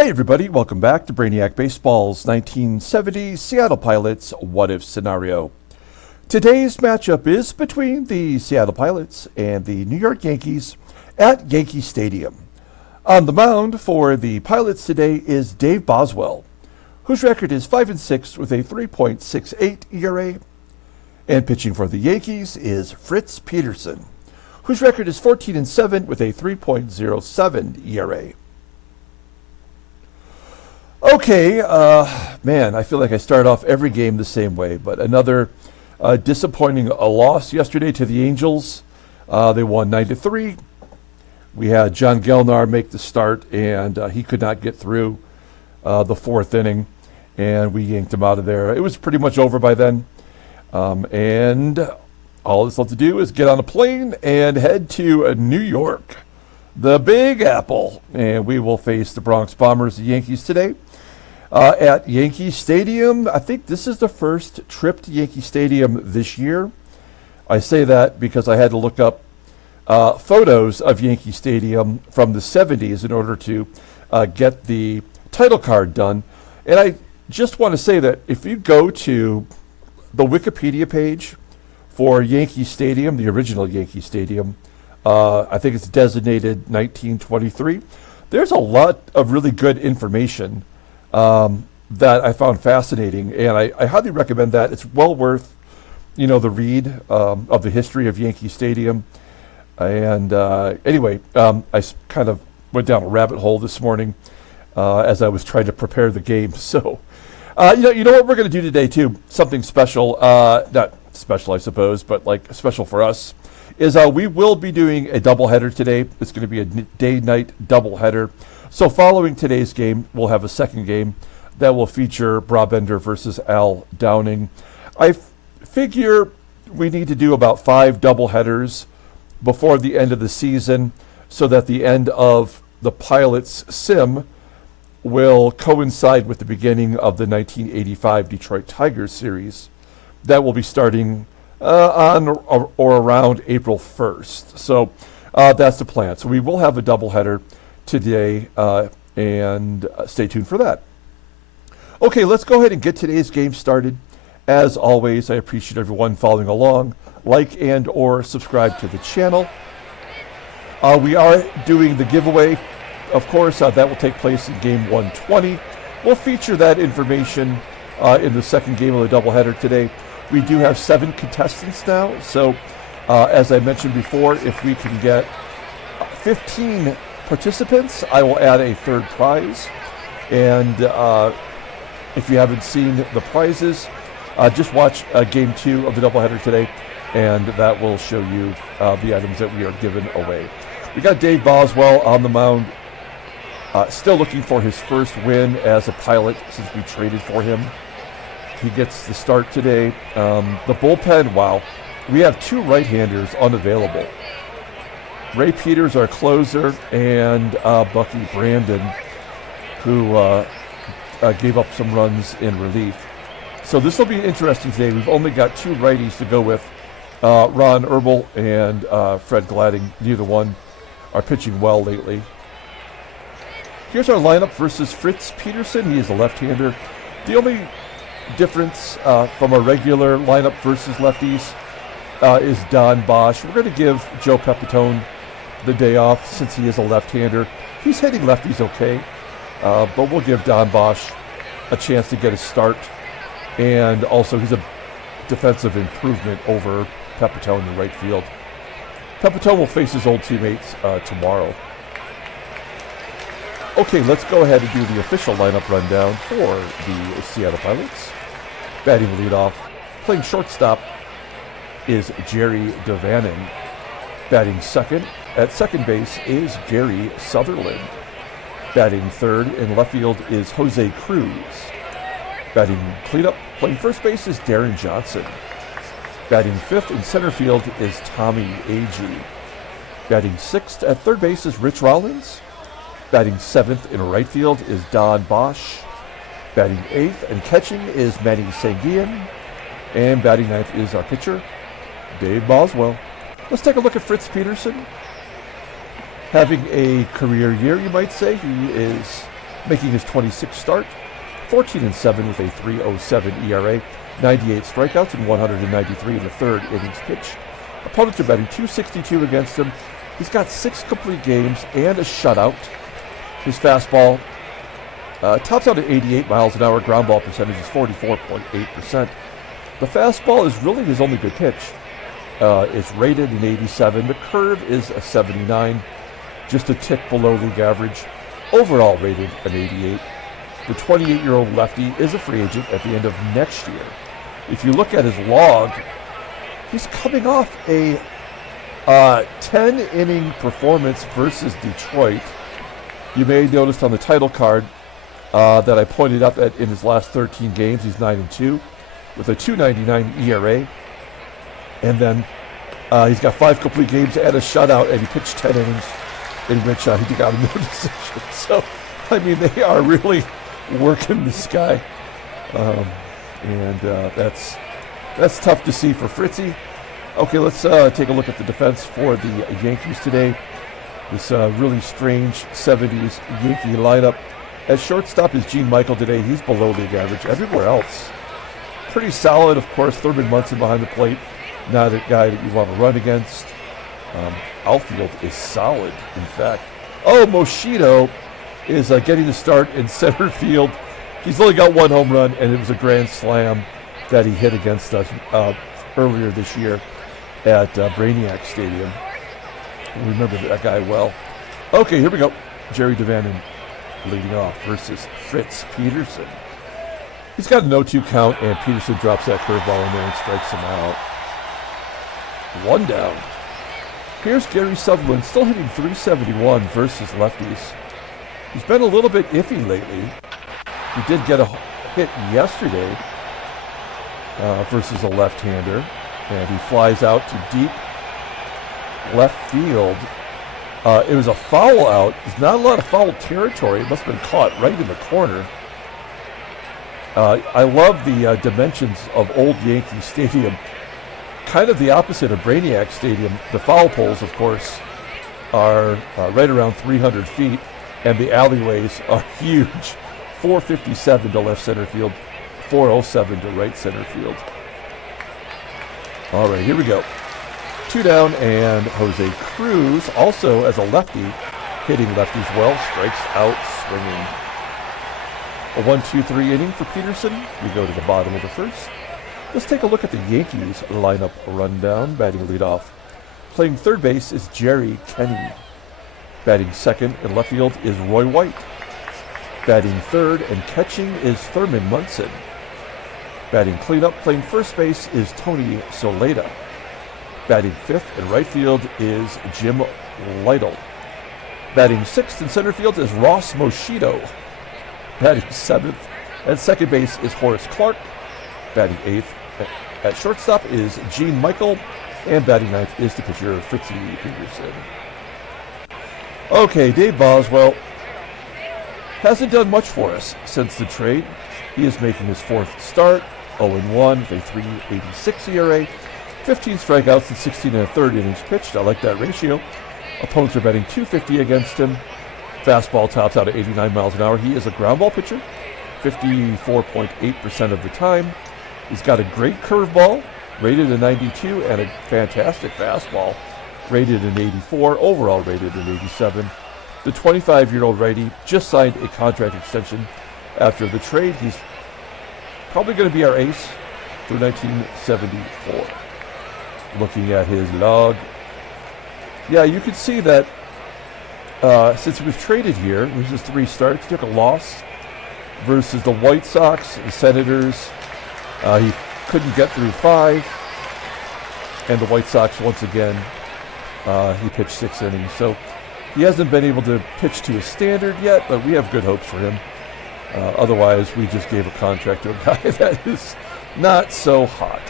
Hey everybody, welcome back to Brainiac Baseball's 1970 Seattle Pilots What If Scenario. Today's matchup is between the Seattle Pilots and the New York Yankees at Yankee Stadium. On the mound for the Pilots today is Dave Boswell, whose record is 5-6 with a 3.68 ERA. And pitching for the Yankees is Fritz Peterson, whose record is 14-7 with a 3.07 ERA. Okay, man, I feel like I start off every game the same way, but another disappointing loss yesterday to the Angels. They won 9-3. We had John Gelnar make the start, and he could not get through the fourth inning, and we yanked him out of there. It was pretty much over by then, and all that's left to do is get on a plane and head to New York, the Big Apple, and we will face the Bronx Bombers, the Yankees, today. At Yankee Stadium. I think this is the first trip to Yankee Stadium this year. I say that because I had to look up photos of Yankee Stadium from the 70s in order to get the title card done. And I just want to say that if you go to the Wikipedia page for Yankee Stadium, the original Yankee Stadium, I think it's designated 1923, there's a lot of really good information that I found fascinating, and I highly recommend that. It's well worth, the read of the history of Yankee Stadium. And anyway, I kind of went down a rabbit hole this morning as I was trying to prepare the game. So, you know what we're going to do today too? Something special, not special, I suppose, but like special for us, is we will be doing a doubleheader today. It's going to be a day-night doubleheader. So following today's game, we'll have a second game that will feature Brabender versus Al Downing. I figure we need to do about 5 doubleheaders before the end of the season so that the end of the Pilots sim will coincide with the beginning of the 1985 Detroit Tigers series that will be starting on or around April 1st. So that's the plan. So we will have a doubleheader today, and stay tuned for that. Okay, let's go ahead and get today's game started. As always, I appreciate everyone following along. Like and or subscribe to the channel. We are doing the giveaway, of course. That will take place in game 120. We'll feature that information in the second game of the doubleheader today. We do have 7 contestants now, so as I mentioned before, if we can get 15 participants, I will add a third prize. And if you haven't seen the prizes, just watch game 2 of the doubleheader today, and that will show you the items that we are giving away. We got Dave Boswell on the mound, still looking for his first win as a Pilot since we traded for him. He gets the start today. The bullpen, wow, we have 2 right-handers unavailable. Ray Peters, our closer, and Bucky Brandon, who gave up some runs in relief. So this will be interesting today. We've only got 2 righties to go with. Ron Erbel and Fred Gladding, neither one are pitching well lately. Here's our lineup versus Fritz Peterson. He is a left-hander. The only difference from a regular lineup versus lefties is Don Bosch. We're going to give Joe Pepitone the day off since he is a left-hander. He's hitting lefties okay, but we'll give Don Bosch a chance to get a start, and also he's a defensive improvement over Pepitone in right field. Pepitone will face his old teammates tomorrow. Okay, let's go ahead and do the official lineup rundown for the Seattle Pilots. Batting leadoff, playing shortstop, is Jerry DaVANON. Batting second, at second base, is Gary Sutherland. Batting third in left field is Jose Cruz. Batting cleanup, playing first base, is Deron Johnson. Batting fifth in center field is Tommie AGEE. Batting sixth at third base is Rich Rollins. Batting seventh in right field is Don Bosch. Batting eighth and catching is Manny SANGUILLEN. And batting ninth is our pitcher, Dave Boswell. Let's take a look at Fritz Peterson. Having a career year, you might say. He is making his 26th start, 14-7 with a 3.07 ERA, 98 strikeouts and 193 in the third innings pitched. Opponents are batting .262 against him. He's got 6 complete games and a shutout. His fastball tops out at 88 miles an hour. Ground ball percentage is 44.8%. The fastball is really his only good pitch. It's rated an 87. The curve is a 79, just a tick below league average. Overall rated an 88. The 28-year-old lefty is a free agent at the end of next year. If you look at his log, he's coming off a 10-inning performance versus Detroit. You may have noticed on the title card that I pointed out that in his last 13 games, he's 9-2 with a 2.99 ERA. And then he's got 5 complete games and a shutout, and he pitched 10 innings in which he got a no decision. So, I mean, they are really working this guy. That's tough to see for Fritzy. Okay, let's take a look at the defense for the Yankees today. This really strange 70s Yankee lineup. At shortstop is Gene Michael today. He's below league average. Everywhere else, pretty solid. Of course, Thurman Munson behind the plate. Not a guy that you want to run against. Outfield is solid, in fact. Oh, MOSCHITTO is getting the start in center field. He's only got 1 home run, and it was a grand slam that he hit against us earlier this year at Brainiac Stadium. I remember that guy well. Okay, here we go. Jerry DaVANON leading off versus Fritz Peterson. He's got a no-2 count, and Peterson drops that curveball in there and strikes him out. 1 down. Here's Gary Sutherland, still hitting .371 versus lefties. He's been a little bit iffy lately. He did get a hit yesterday versus a left-hander, and he flies out to deep left field. It was a foul out. There's not a lot of foul territory. It must have been caught right in the corner. I love the dimensions of old Yankee Stadium. Kind of the opposite of Brainiac Stadium. The foul poles, of course, are right around 300 feet, and the alleyways are huge. 457 to left center field, 407 to right center field. All right, here we go. 2 down, and Jose CRUZ, also as a lefty, hitting lefties well, strikes out swinging. A 1-2-3 inning for Peterson. We go to the bottom of the first. Let's take a look at the Yankees lineup rundown. Batting leadoff. Playing third base is Jerry KENNEY. Batting second in left field is Roy White. Batting third and catching is Thurman Munson. Batting cleanup, playing first base is Tony SOLAITA. Batting fifth in right field is Jim LYTTLE. Batting sixth in center field is Ross MOSCHITTO. Batting seventh at second base is Horace CLARKE. Batting eighth at shortstop is Gene Michael. And batting ninth is the pitcher Fritz Peterson. Okay, Dave Boswell hasn't done much for us since the trade. He is making his 4th start, 0-1 with a 3.86 ERA, 15 strikeouts and 16 1/3 innings pitched. I like that ratio. Opponents are batting .250 against him. Fastball tops out at 89 miles an hour. He is a ground ball pitcher, 54.8% of the time. He's got a great curveball, rated a 92, and a fantastic fastball, rated an 84, overall rated an 87. The 25-year-old righty just signed a contract extension after the trade. He's probably going to be our ace through 1974. Looking at his log, yeah, you can see that since he was traded here, it was his 3 starts, he took a loss versus the White Sox, the Senators. He couldn't get through 5, and the White Sox once again, he pitched 6 innings. So he hasn't been able to pitch to his standard yet, but we have good hopes for him. Otherwise, we just gave a contract to a guy that is not so hot.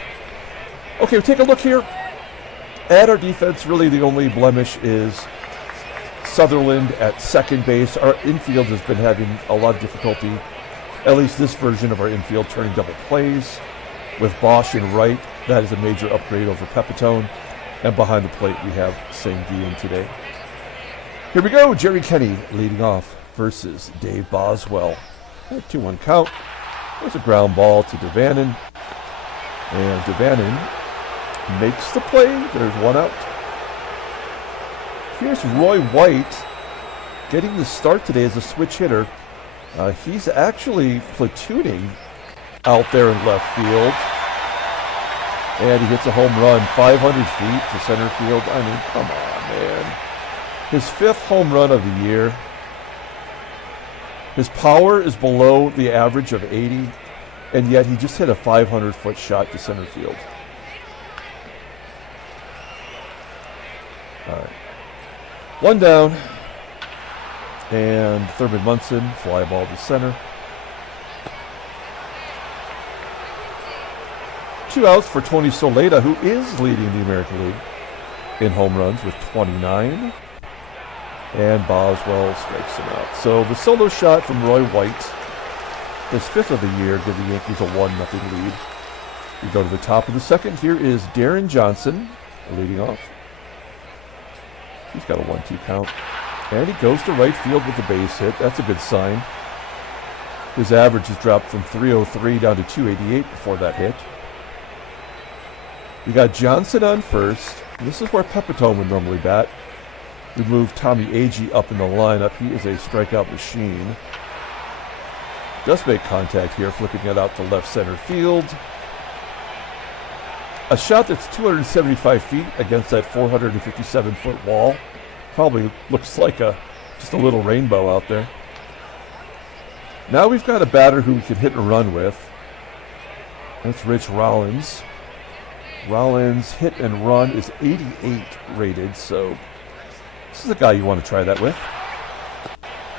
Okay, we'll take a look here at our defense. Really, the only blemish is Sutherland at second base. Our infield has been having a lot of difficulty, at least this version of our infield, turning double plays. With Bosch in right, that is a major upgrade over Pepitone. And behind the plate, we have SANGUILLEN today. Here we go, Jerry KENNEY leading off versus Dave Boswell. 2-1 count. There's a ground ball to DaVANON. And DaVANON makes the play. There's one out. Here's Roy White getting the start today as a switch hitter. He's actually platooning out there in left field. And he hits a home run 500 feet to center field. I mean, come on, man. His 5th home run of the year. His power is below the average of 80, and yet he just hit a 500-foot shot to center field. All right. One down. And Thurman MUNSON, fly ball to center. 2 outs for Tony SOLAITA, who is leading the American League in home runs with 29. And Boswell strikes him out. So the solo shot from Roy White, his 5th of the year, give the Yankees a 1-0 lead. We go to the top of the second. Here is Deron Johnson leading off. He's got a 1-2 count. And he goes to right field with the base hit. That's a good sign. His average has dropped from 303 down to 288 before that hit. We got Johnson on first. This is where Peterson would normally bat. We moved Tommie AGEE up in the lineup. He is a strikeout machine. Does make contact here, flipping it out to left center field. A shot that's 275 feet against that 457-foot wall. Probably looks like just a little rainbow out there. Now we've got a batter who we can hit and run with. That's Rollins. Rollins' hit and run is 88 rated, so this is a guy you want to try that with.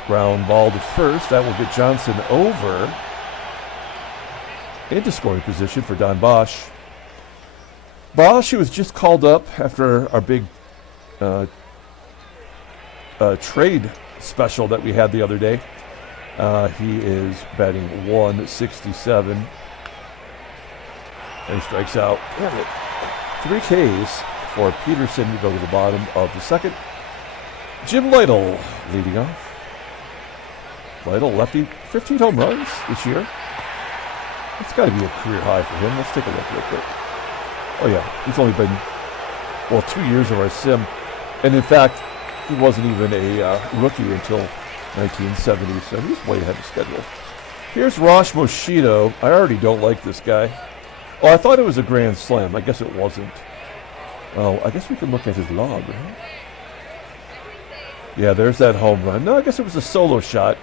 Ground ball to first. That will get Johnson over into scoring position for Don Bosch. Bosch, who was just called up after our big trade special that we had the other day. He is batting 167. And he strikes out. Damn it. 3 Ks for Peterson to go to the bottom of the second. Jim Lyttle leading off. Lyttle, lefty, 15 home runs this year. That's got to be a career high for him. Let's take a look real quick. Oh yeah, he's only been, 2 years of our sim. And in fact, he wasn't even a rookie until 1970, so he's way ahead of schedule. Here's MOSCHITTO. I already don't like this guy. Oh, I thought it was a grand slam. I guess it wasn't. Oh, I guess we can look at his log, right? Yeah, there's that home run. No, I guess it was a solo shot.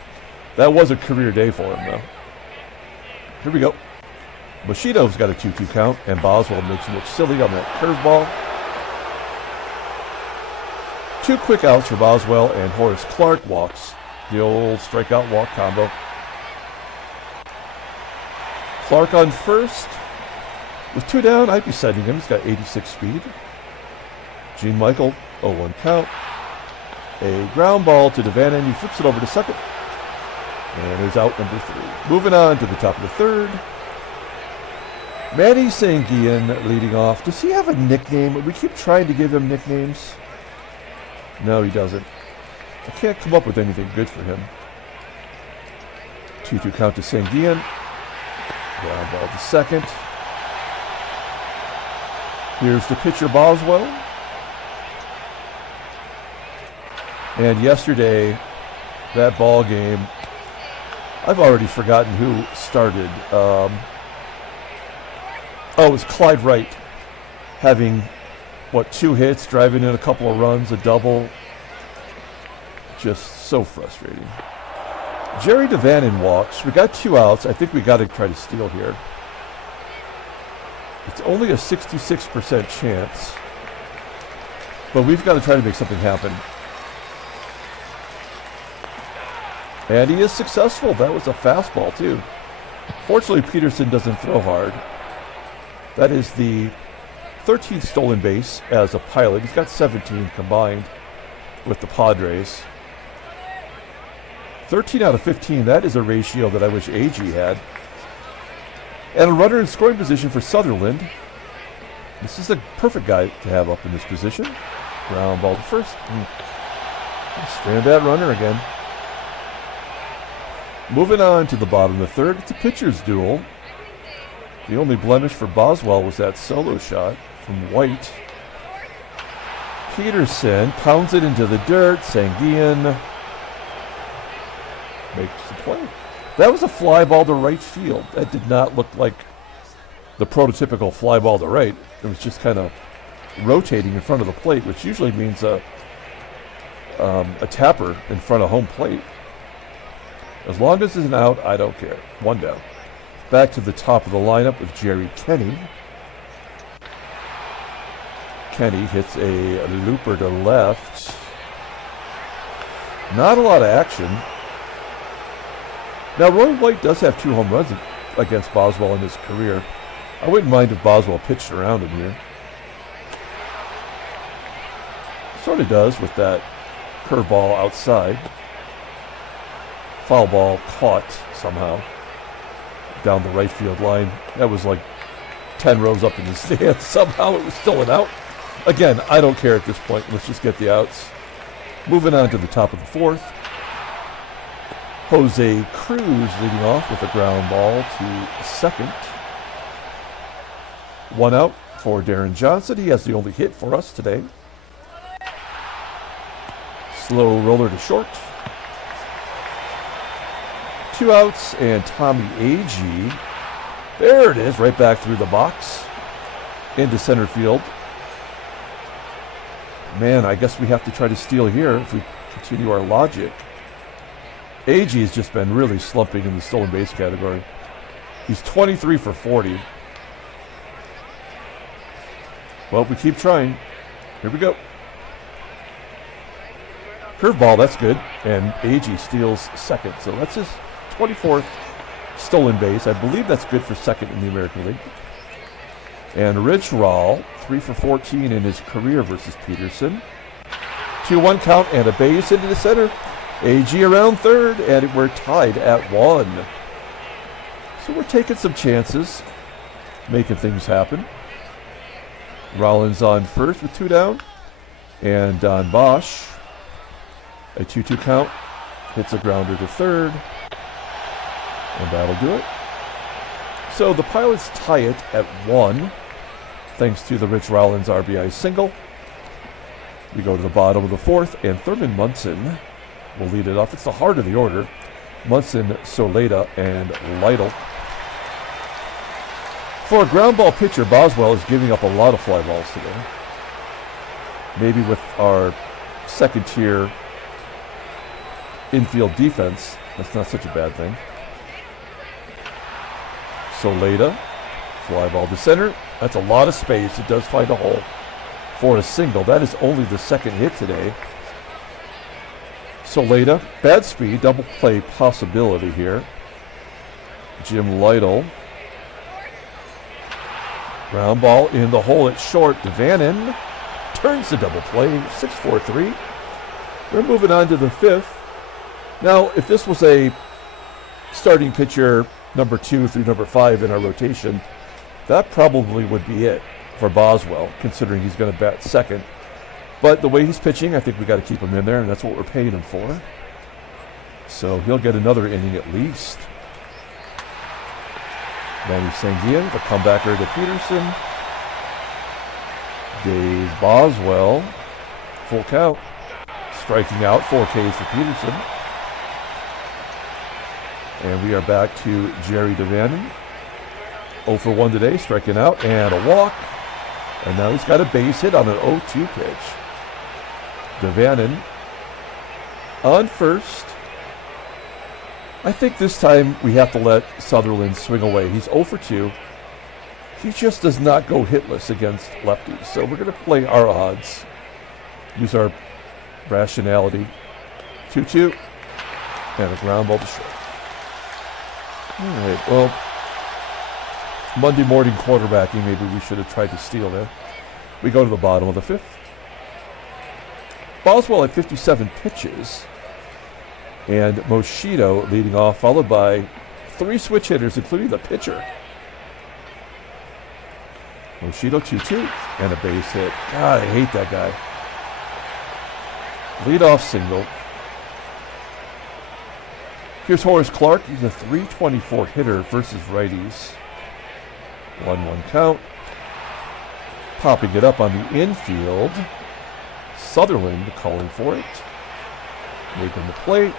That was a career day for him, though. Here we go. MOSCHITTO's got a 2-2 count, and Boswell makes him look silly on that curveball. 2 quick outs for Boswell, and Horace CLARKE walks. The old strikeout-walk combo. CLARKE on first. With 2 down, I'd be sending him. He's got 86 speed. Gene Michael, 0-1 count. A ground ball to DaVANON. He flips it over to second. And there's out number 3. Moving on to the top of the third. Manny SANGUILLEN leading off. Does he have a nickname? We keep trying to give him nicknames. No, he doesn't. I can't come up with anything good for him. 2-2 count to SANGUILLEN. Ground ball to second. Here's the pitcher, Boswell. And yesterday, that ball game, I've already forgotten who started. It was Clyde Wright having, 2 hits, driving in a couple of runs, a double. Just so frustrating. Jerry DaVANON walks. We got 2 outs. I think we got to try to steal here. It's only a 66% chance, but we've got to try to make something happen. And he is successful. That was a fastball, too. Fortunately, Peterson doesn't throw hard. That is the 13th stolen base as a pilot. He's got 17 combined with the Padres. 13 out of 15. That is a ratio that I wish AGEE had. And a runner in scoring position for Sutherland. This is the perfect guy to have up in this position. Ground ball to first. Strand that runner again. Moving on to the bottom of the third, it's a pitcher's duel. The only blemish for Boswell was that solo shot from White. Peterson pounds it into the dirt. SANGUILLEN makes the play. That was a fly ball to right field. That did not look like the prototypical fly ball to right. It was just kind of rotating in front of the plate, which usually means a tapper in front of home plate. As long as it's an out, I don't care. One down. Back to the top of the lineup with Jerry KENNEY. KENNEY hits a looper to left. Not a lot of action. Now, Roy White does have 2 home runs against Boswell in his career. I wouldn't mind if Boswell pitched around him here. Sort of does with that curveball outside. Foul ball caught somehow down the right field line. That was like 10 rows up in the stands. Somehow it was still an out. Again, I don't care at this point. Let's just get the outs. Moving on to the top of the fourth. Jose Cruz leading off with a ground ball to second. 1 out for Deron Johnson. He has the only hit for us today. Slow roller to short. 2 outs and Tommie AGEE. There it is, right back through the box into center field. Man, I guess we have to try to steal here if we continue our logic. AGEE has just been really slumping in the stolen base category. He's 23 for 40. Well, we keep trying. Here we go. Curveball, that's good. And AGEE steals second. So that's his 24th stolen base. I believe that's good for second in the American League. And Rich Rawl, 3 for 14 in his career versus Peterson. 2-1 count and a base into the center. AGEE around third, and we're tied at 1. So we're taking some chances, making things happen. Rollins on first with 2 down. And on BOSCH, a 2-2 count, hits a grounder to third. And that'll do it. So the Pilots tie it at 1, thanks to the Rich Rollins RBI single. We go to the bottom of the fourth, and Thurman MUNSON will lead it off. It's the heart of the order. MUNSON, SOLAITA, and LYTTLE. For a ground ball pitcher, Boswell is giving up a lot of fly balls today. Maybe with our second tier infield defense, that's not such a bad thing. SOLAITA, fly ball to center. That's a lot of space. It does find a hole for a single. That is only the second hit today. SOLAITA, bad speed, double play possibility here. Jim LYTTLE. Ground ball in the hole at short. DaVANON turns the double play, 6-4-3. We're moving on to the fifth. Now, if this was a starting pitcher number 2 through number 5 in our rotation, that probably would be it for Boswell, considering he's going to bat second. But the way he's pitching, I think we got to keep him in there, and that's what we're paying him for. So he'll get another inning at least. Manny SANGUILLEN, the comebacker to Peterson. Dave Boswell, full count, striking out, 4 Ks for Peterson. And we are back to Jerry DaVANON. 0 for 1 today, striking out, and a walk. And now he's got a base hit on an 0-2 pitch. DaVANON on first. I think this time we have to let Sutherland swing away. He's 0 for 2. He just does not go hitless against lefties. So we're going to play our odds. Use our rationality. 2-2. And a ground ball to short. All right, well, Monday morning quarterbacking, maybe we should have tried to steal there. We go to the bottom of the fifth. Boswell at 57 pitches. And MOSCHITTO leading off, followed by 3 switch hitters, including the pitcher. MOSCHITTO 2-2 and a base hit. God, I hate that guy. Leadoff single. Here's Horace Clarke. He's a .324 hitter versus righties. 1-1 count. Popping it up on the infield. Sutherland calling for it. Making the plate.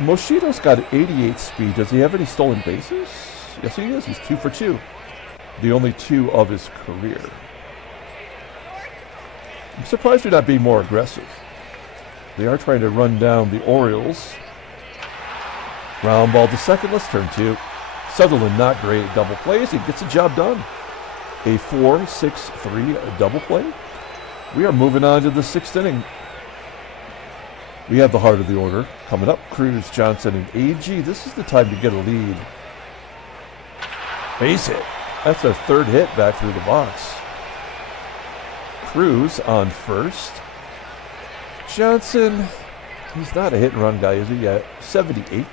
MOSCHITTO's got 88 speed. Does he have any stolen bases? Yes, he is. He's 2 for 2. The only 2 of his career. I'm surprised they're not being more aggressive. They are trying to run down the Orioles. Ground ball to second. Let's turn 2. Sutherland not great at double plays. He gets the job done. A 4-6-3 double play. We are moving on to the 6th inning. We have the heart of the order coming up. CRUZ, Johnson, and AGEE. This is the time to get a lead. Base hit. That's their 3rd hit back through the box. CRUZ on first. Johnson, he's not a hit and run guy, is he yet? 78.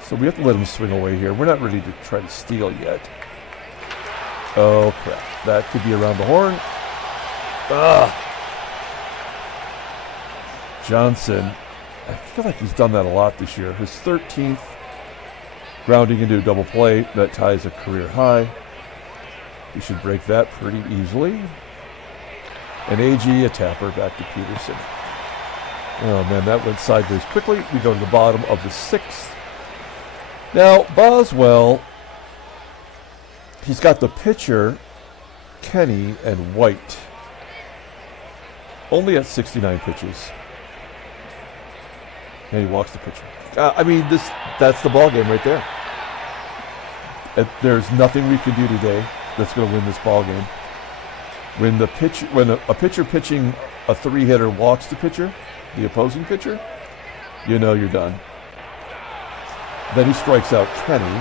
So we have to let him swing away here. We're not ready to try to steal yet. Oh, crap. That could be around the horn. Johnson, I feel like he's done that a lot this year. His 13th grounding into a double play. That ties a career high. He should break that pretty easily. And AGEE, a tapper back to Peterson. Oh, man, that went sideways quickly. We go to the bottom of the 6th. Now, Boswell, he's got the pitcher, KENNEY, and White. Only at 69 pitches. And he walks the pitcher. I mean, that's the ball game right there. There's nothing we can do today that's going to win this ball game. When a pitcher pitching a 3-hitter walks the pitcher, the opposing pitcher, you know you're done. Then he strikes out KENNEY,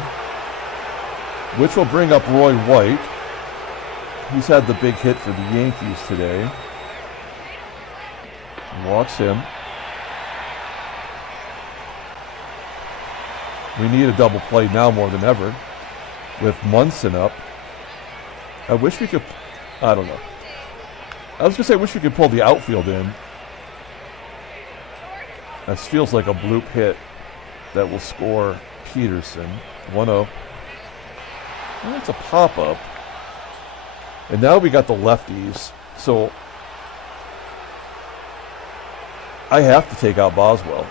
which will bring up Roy White. He's had the big hit for the Yankees today. Walks him. We need a double play now more than ever with MUNSON up. I wish we could, I don't know. I was going to say I wish we could pull the outfield in. This feels like a bloop hit that will score Peterson. 1-0. That's a pop-up. And now we got the lefties. So I have to take out Boswell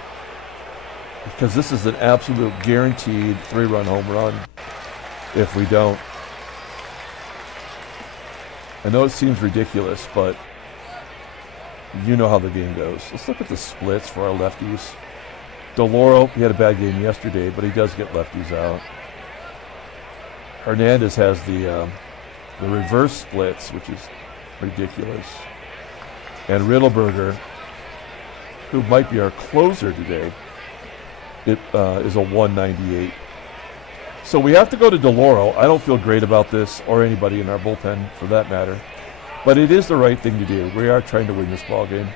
because this is an absolute guaranteed 3-run home run if we don't. I know it seems ridiculous, but you know how the game goes. Let's look at the splits for our lefties. DeLauro, he had a bad game yesterday, but he does get lefties out. Hernandez has the reverse splits, which is ridiculous. And Riddleberger, who might be our closer today, is a 198. So we have to go to DeLauro. I don't feel great about this, or anybody in our bullpen for that matter. But it is the right thing to do. We are trying to win this ball game.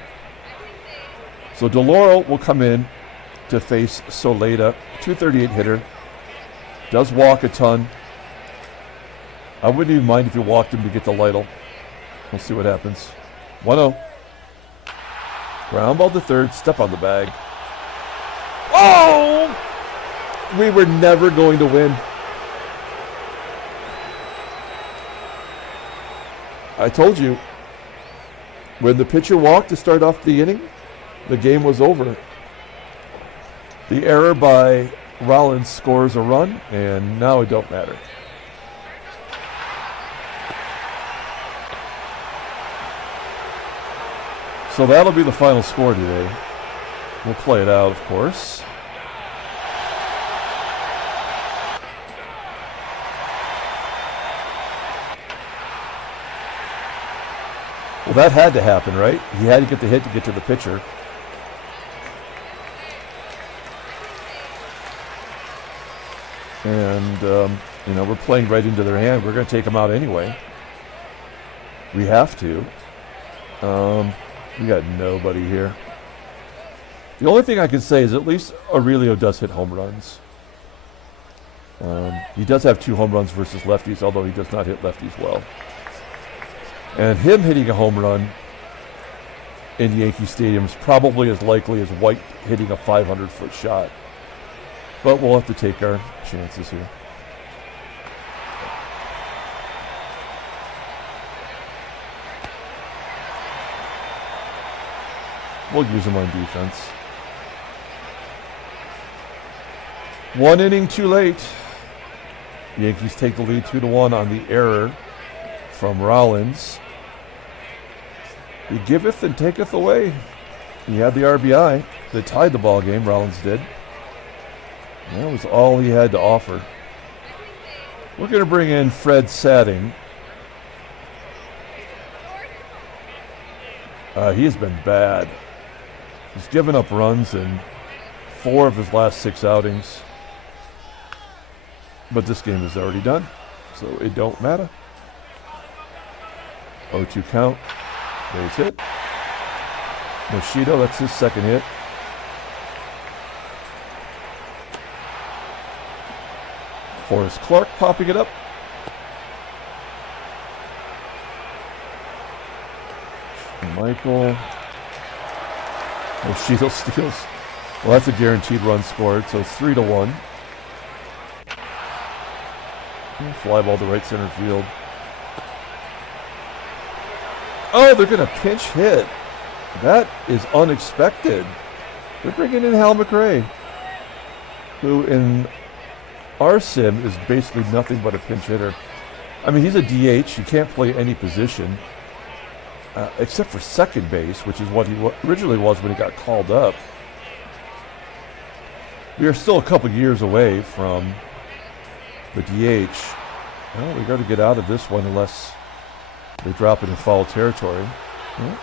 So DeLauro will come in to face SOLAITA, 238 hitter. Does walk a ton. I wouldn't even mind if you walked him to get the LYTTLE. We'll see what happens. 1-0. Ground ball to third. Step on the bag. Oh! We were never going to win. I told you, when the pitcher walked to start off the inning, the game was over. The error by Rollins scores a run, and now it don't matter. So that'll be the final score today. We'll play it out, of course. Well, that had to happen, right? He had to get the hit to get to the pitcher. And, we're playing right into their hand. We're going to take them out anyway. We have to. We got nobody here. The only thing I can say is at least Aurelio does hit home runs. He does have 2 home runs versus lefties, although he does not hit lefties well. And him hitting a home run in Yankee Stadium is probably as likely as White hitting a 500-foot shot. But we'll have to take our chances here. We'll use him on defense. 1 inning too late. Yankees take the lead 2-1 on the error from Rollins. He giveth and taketh away. He had the RBI that tied the ball game, Rollins did. That was all he had to offer. We're going to bring in Fred Satting. He has been bad. He's given up runs in 4 of his last 6 outings. But this game is already done, so it don't matter. 0-2 count. Base hit. MOSCHITTO, that's his second hit. Horace Clarke popping it up. Michael. MOSCHITTO steals. Well, that's a guaranteed run scored, so 3-1. Fly ball to right center field. Oh, they're going to pinch hit. That is unexpected. They're bringing in Hal McRae, who in our sim is basically nothing but a pinch hitter. I mean, he's a DH. He can't play any position except for second base, which is what he originally was when he got called up. We are still a couple years away from the DH. Well, we got to get out of this one unless they drop it in foul territory. Yeah.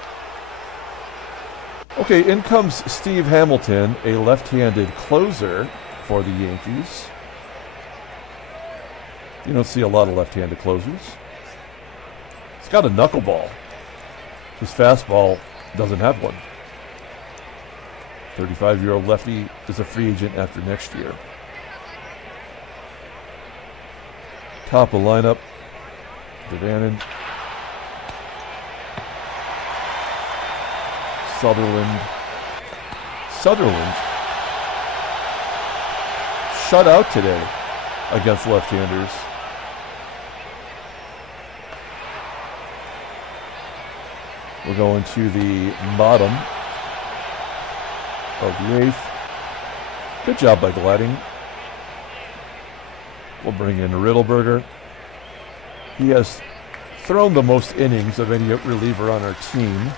Okay, in comes Steve Hamilton, a left-handed closer for the Yankees. You don't see a lot of left-handed closers. He's got a knuckleball. His fastball doesn't have one. 35-year-old lefty is a free agent after next year. Top of lineup, DaVANON, Sutherland shut out today against left-handers. We're going to the bottom of the 8th. Good job by Glading. We'll bring in Riddleberger. He has thrown the most innings of any reliever on our team.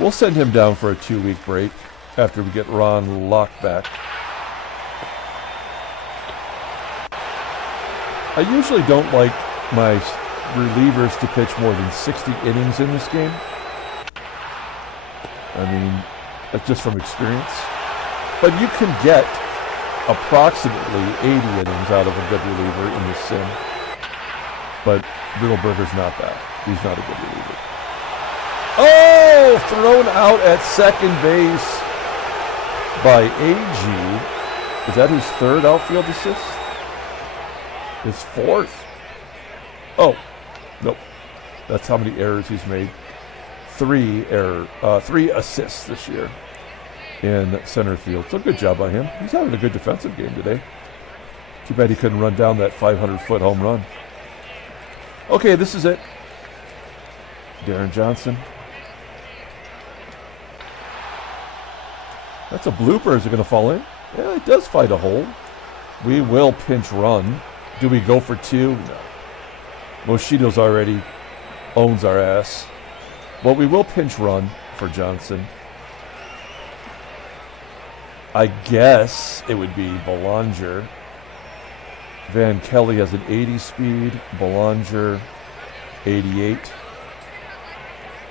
We'll send him down for a 2-week break after we get Ron Locke back. I usually don't like my relievers to pitch more than 60 innings in this game. I mean, that's just from experience. But you can get approximately 80 innings out of a good reliever in this sim. But Riddleberger's not that. He's not a good reliever. Oh! Thrown out at second base by AGEE. Is that his 3rd outfield assist? His 4th? Oh, nope. That's how many errors he's made. 3 assists this year in center field. So good job by him. He's having a good defensive game today. Too bad he couldn't run down that 500-foot home run. Okay, this is it. Deron Johnson. That's a blooper. Is it going to fall in? Yeah, it does fight a hole. We will pinch run. Do we go for 2? No. MOSCHITTO's already owns our ass. But we will pinch run for Johnson. I guess it would be Belanger. Van Kelly has an 80 speed. Belanger, 88.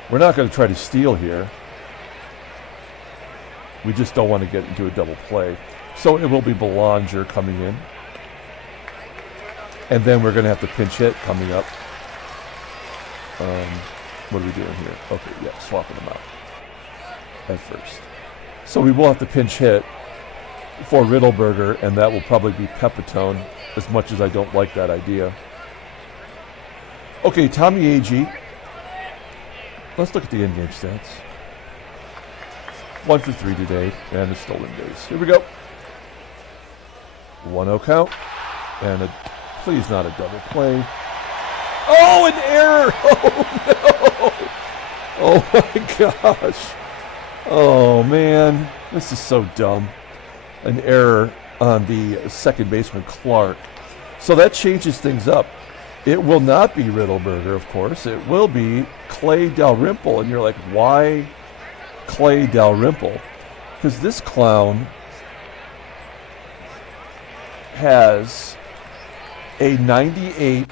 We're not going to try to steal here. We just don't want to get into a double play. So it will be Belanger coming in. And then we're going to have to pinch hit coming up. What are we doing here? Okay, yeah, swapping them out at first. So we will have to pinch hit for Riddleberger, and that will probably be Pepitone, as much as I don't like that idea. Okay, Tommie AGEE. Let's look at the in-game stats. 1 for 3 today, and a stolen base. Here we go. 1-0 count, and please not a double play. Oh, an error! Oh, no! Oh, my gosh. Oh, man. This is so dumb. An error on the second baseman, Clarke. So that changes things up. It will not be Riddleberger, of course. It will be Clay Dalrymple. And you're like, why Clay Dalrymple? Because this clown has a 98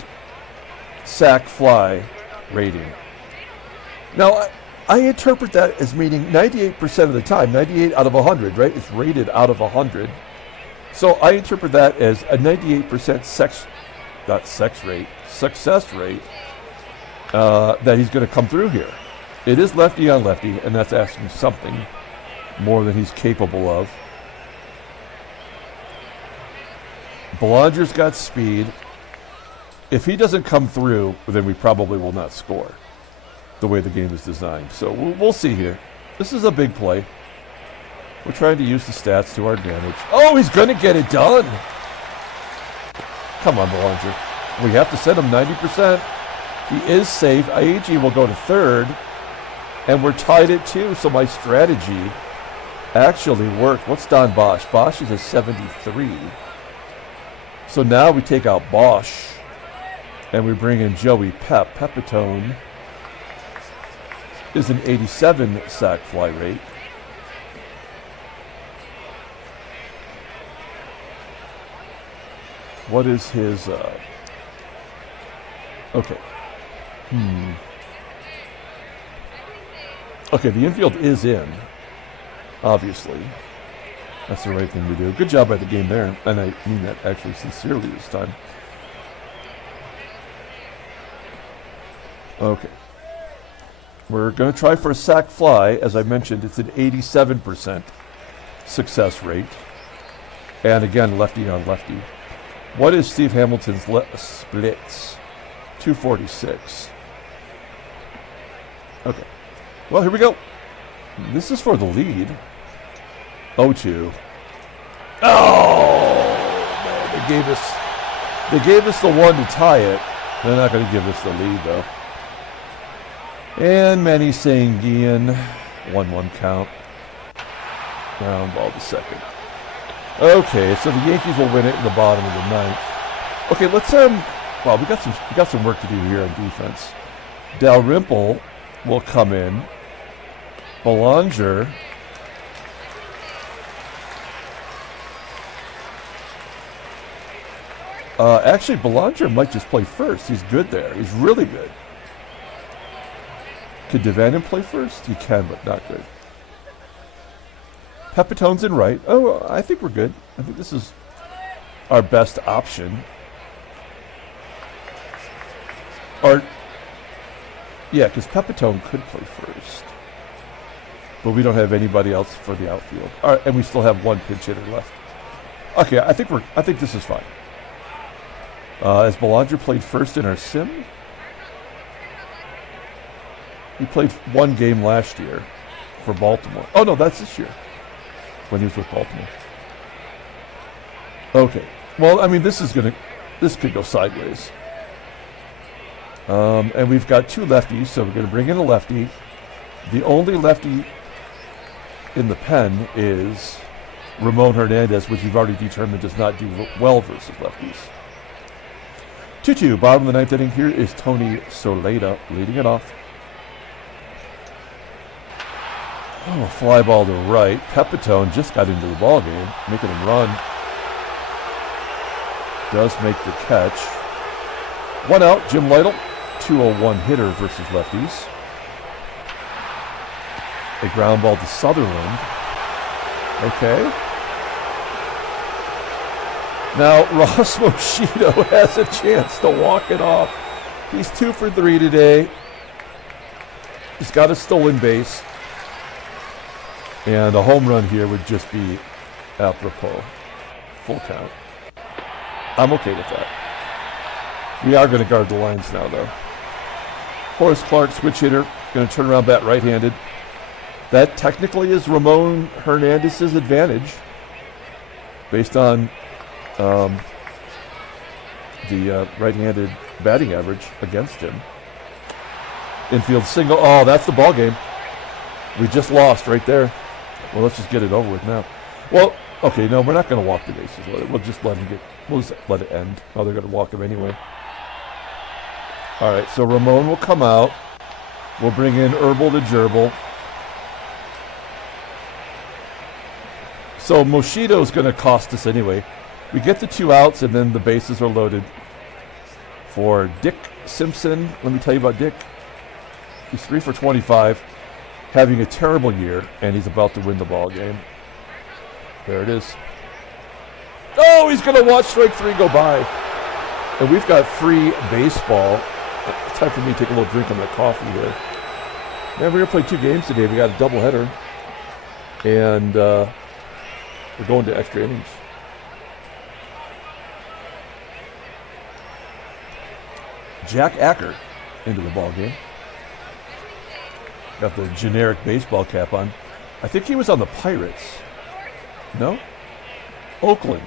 sac fly rating. Now, I interpret that as meaning 98% of the time, 98 out of 100, right? It's rated out of 100. So I interpret that as a 98% success rate that he's going to come through here. It is lefty on lefty, and that's asking something more than he's capable of. Belanger's got speed. If he doesn't come through, then we probably will not score the way the game is designed. So we'll see here. This is a big play. We're trying to use the stats to our advantage. Oh, he's going to get it done. Come on, Belanger. We have to send him 90%. He is safe. AGEE will go to third. And we're tied at 2, so my strategy actually worked. What's Don Bosch? Bosch is a 73. So now we take out Bosch. And we bring in Joey Pep. Pepitone is an 87 sac fly rate. What is his, okay. Okay, the infield is in, obviously. That's the right thing to do. Good job by the game there, and I mean that actually sincerely this time. Okay. We're going to try for a sac fly. As I mentioned, it's an 87% success rate. And again, lefty on lefty. What is Steve Hamilton's splits? 246. Okay. Well, here we go. This is for the lead. 0-2. Oh, man, they gave us the one to tie it. They're not going to give us the lead, though. And Manny SANGUILLEN, 1-1 count. Ground ball to second. Okay, so the Yankees will win it in the bottom of the ninth. Okay, let's well, we got some work to do here on defense. Dalrymple will come in. Belanger. Actually, Belanger might just play first. He's good there. He's really good. Could DaVANON play first? He can, but not good. Pepitone's in right. Oh, I think we're good. I think this is our best option. Or, yeah, because Pepitone could play first. But we don't have anybody else for the outfield. All right, and we still have one pinch hitter left. Okay, I think this is fine. Has Belanger played first in our sim? He played one game last year for Baltimore. Oh, no, that's this year when he was with Baltimore. Okay. Well, I mean, this could go sideways. And we've got two lefties, so we're going to bring in a lefty. The only lefty in the pen is Ramon Hernandez, which we've already determined does not do well versus lefties. 2-2, bottom of the ninth inning. Here is Tony SOLAITA leading it off. Oh, fly ball to right. Pepitone just got into the ball game, making him run. Does make the catch. One out, Jim Lytle. 201 hitter versus lefties. A ground ball to Sutherland. Okay. Now, Ross MOSCHITTO has a chance to walk it off. He's 2 for 3 today. He's got a stolen base. And a home run here would just be apropos. Full count. I'm okay with that. We are going to guard the lines now, though. Horace Clarke, switch hitter. Going to turn around, bat right-handed. That technically is Ramon Hernandez's advantage based on the right-handed batting average against him. Infield single. Oh, that's the ball game. We just lost right there. Well, let's just get it over with now. Well, okay, no, we're not going to walk the bases. We'll just let him get. We'll just let it end. Oh, they're going to walk him anyway. All right, so Ramon will come out. We'll bring in Herbal to Gerbil. So MOSCHITTO's going to cost us anyway. We get the 2 outs, and then the bases are loaded for Dick Simpson. Let me tell you about Dick. He's 3 for 25, having a terrible year, and he's about to win the ball game. There it is. Oh, he's going to watch strike 3 go by. And we've got free baseball. It's time for me to take a little drink of my coffee here. Man, we're going to play 2 games today. We got a doubleheader. And we're going to extra innings. Jack Acker into the ball game. Got the generic baseball cap on. I think he was on the Pirates. No? Oakland.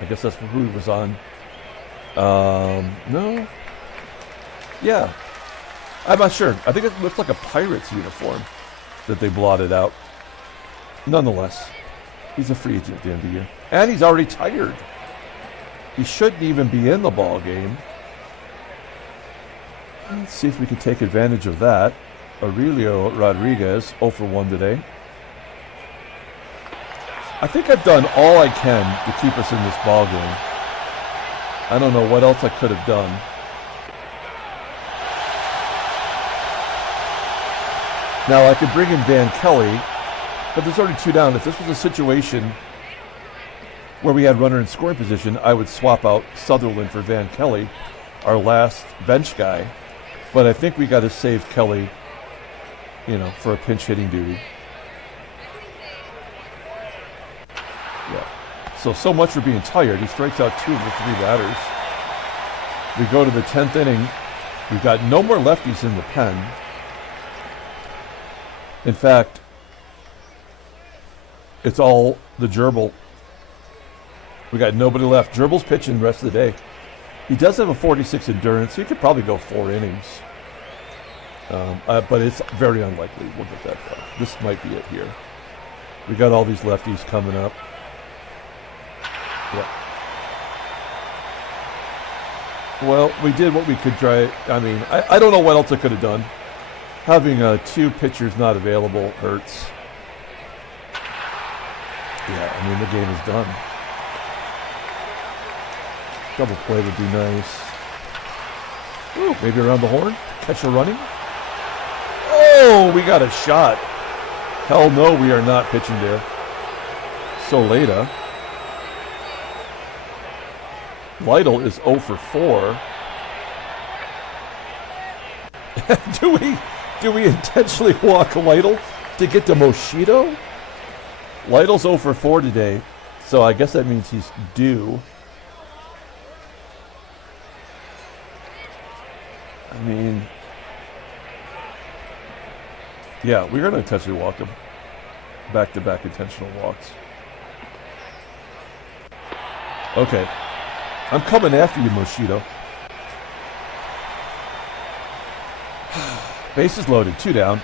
I guess that's who he was on. No? Yeah. I'm not sure. I think it looks like a Pirates uniform that they blotted out. Nonetheless, he's a free agent at the end of the year. And he's already tired. He shouldn't even be in the ball game. Let's see if we can take advantage of that. Aurelio Rodriguez, 0 for 1 today. I think I've done all I can to keep us in this ball game. I don't know what else I could have done. Now I could bring in Van Kelly, but there's already 2 down. If this was a situation where we had runner in scoring position, I would swap out Sutherland for Van Kelly, our last bench guy. But I think we got to save Kelly, you know, for a pinch hitting duty. Yeah. So much for being tired. He strikes out 2 of the 3 batters. We go to the 10th inning. We've got no more lefties in the pen. In fact, it's all the Gerbil. We got nobody left. Gerbil's pitching the rest of the day. He does have a 46 endurance. He could probably go 4 innings. But it's very unlikely we'll get that far. This might be it here. We got all these lefties coming up. Yeah. Well, we did what we could try. I mean, I don't know what else I could have done. Having 2 pitchers not available hurts. Yeah, I mean, the game is done. Double play would be nice. Ooh, maybe around the horn. Catcher running. Oh, we got a shot. Hell no, we are not pitching there. SOLAITA. LYTTLE is 0 for 4. Do we intentionally walk LYTTLE to get to MOSCHITTO? LYTTLE's 0 for 4 today, so I guess that means he's due. I mean, yeah, we're going to intentionally walk him. Back-to-back intentional walks. Okay. I'm coming after you, MOSCHITTO. Bases loaded, 2 down.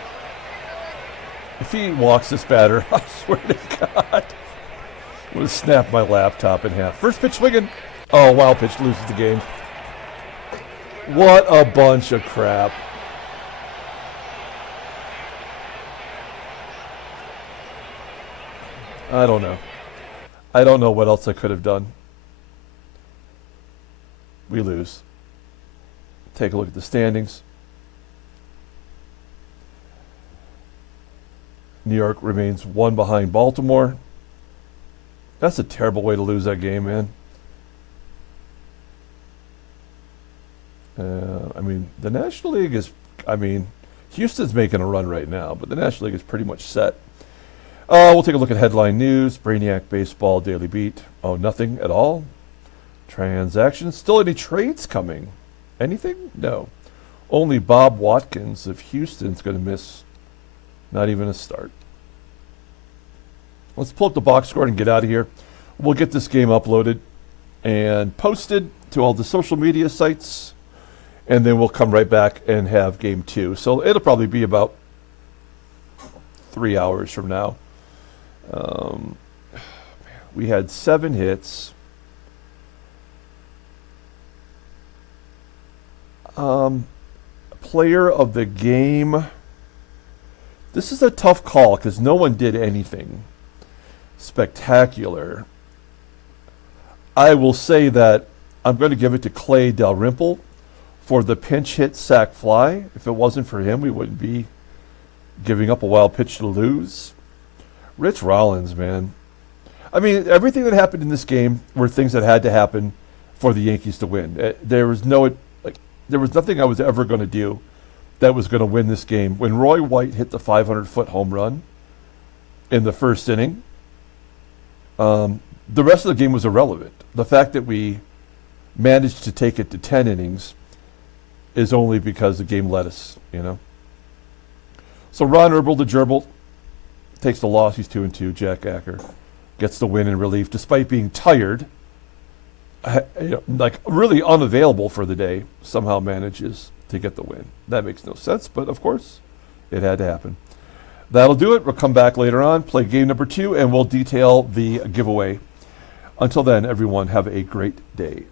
If he walks this batter, I swear to God, I'm going to snap my laptop in half. First pitch swinging. Oh, wild pitch loses the game. What a bunch of crap. I don't know. I don't know what else I could have done. We lose. Take a look at the standings. New York remains 1 behind Baltimore. That's a terrible way to lose that game, man. I mean, the National League is, I mean, Houston's making a run right now, but the National League is pretty much set. We'll take a look at headline news. Brainiac Baseball Daily Beat. Oh, nothing at all. Transactions. Still any trades coming? Anything? No. Only Bob Watkins of Houston's going to miss not even a start. let's pull up the box score and get out of here. We'll get this game uploaded and posted to all the social media sites, and then we'll come right back and have game 2. So it'll probably be about 3 hours from now. We had 7 hits. Player of the game. This is a tough call because no one did anything spectacular. I will say that I'm going to give it to Clay Dalrymple for the pinch hit sac fly. If it wasn't for him, we wouldn't be giving up a wild pitch to lose. Rich Rollins, man. I mean, everything that happened in this game were things that had to happen for the Yankees to win. There was nothing I was ever going to do that was going to win this game. When Roy White hit the 500-foot home run in the first inning, the rest of the game was irrelevant. The fact that we managed to take it to 10 innings is only because the game let us, you know. So Ron Herbel, the gerbil, takes the loss. He's 2-2. Jack Acker gets the win in relief, despite being tired, like really unavailable for the day. Somehow manages to get the win. That makes no sense, but of course, it had to happen. That'll do it. We'll come back later on, play game number 2, and we'll detail the giveaway. Until then, everyone, have a great day.